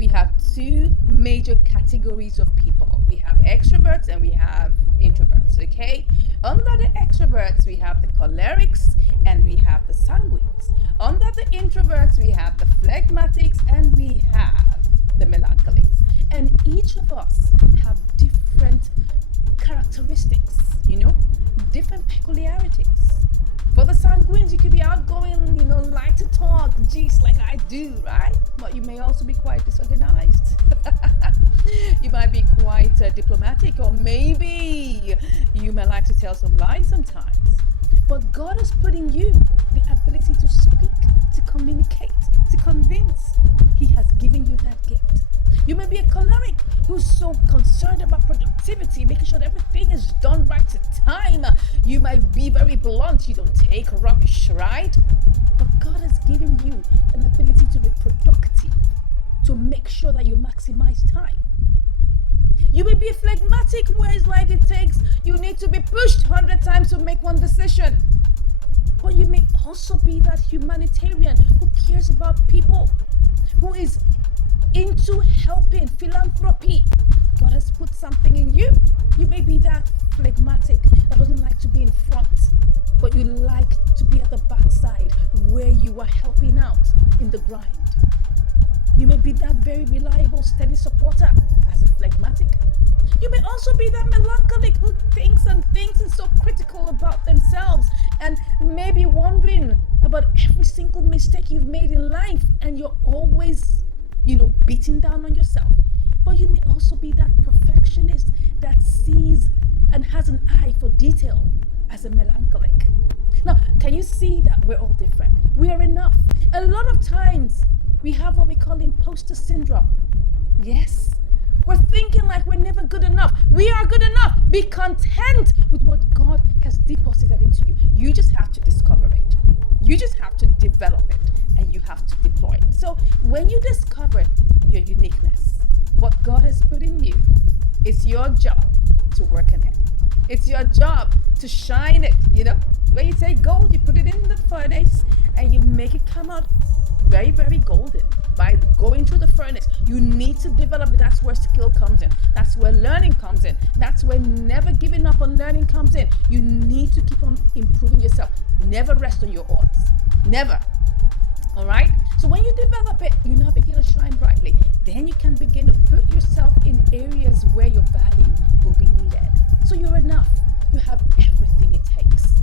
we have two major categories of people. We have extroverts and we have introverts, okay? Under the extroverts, we have the cholerics and we have the sanguines. Under the introverts, we have the phlegmatics and we have the melancholics. And each of us have different characteristics, different peculiarities. For the sanguines, you could be outgoing, like to talk, geez, like I do, right? But you may also be quite disorganized. You might be quite diplomatic, or maybe you may like to tell some lies sometimes. But God has put in you the ability to speak, to communicate, to convince. He has given you that gift. You may be a choleric who's so concerned about productivity, making sure that everything is done right to time. You might be very blunt. You don't take rubbish, right? But God has given you an ability to be productive, to make sure that you maximize time. You may be a phlegmatic where it's like you need to be pushed 100 times to make one decision. But you may also be that humanitarian who cares about people, who is into helping, philanthropy. God has put something in you. You may be that phlegmatic that doesn't like to be in front, but you like to be at the backside where you are helping out in the grind. You may be that very reliable, steady supporter as a phlegmatic. You may also be that melancholic who thinks and is so critical about themselves and maybe wondering about every single mistake you've made in life, and you're always beating down on yourself. But you may also be that perfectionist that sees and has an eye for detail as a melancholic. Now, can you see that we're all different? We are enough. A lot of times we have what we call imposter syndrome. Yes, we're thinking like we're never good enough. We are good enough. Be content with what God has deposited into you. You just have to discover it. You just have to develop it, and you have to deploy it. So when you discover your uniqueness, what God has put in you, it's your job to work on it. It's your job to shine it. When you take gold, you put it in the furnace and you make it come out very, very golden by going through the furnace. You need to develop it. That's where skill comes in. That's where learning comes in. That's where never giving up on learning comes in. You need to keep on improving yourself. Never rest on your oars. Never. All right? So when you develop it, you now begin to shine brightly. Then you can begin to put yourself in areas where your value will be needed. So you're enough. You have everything it takes.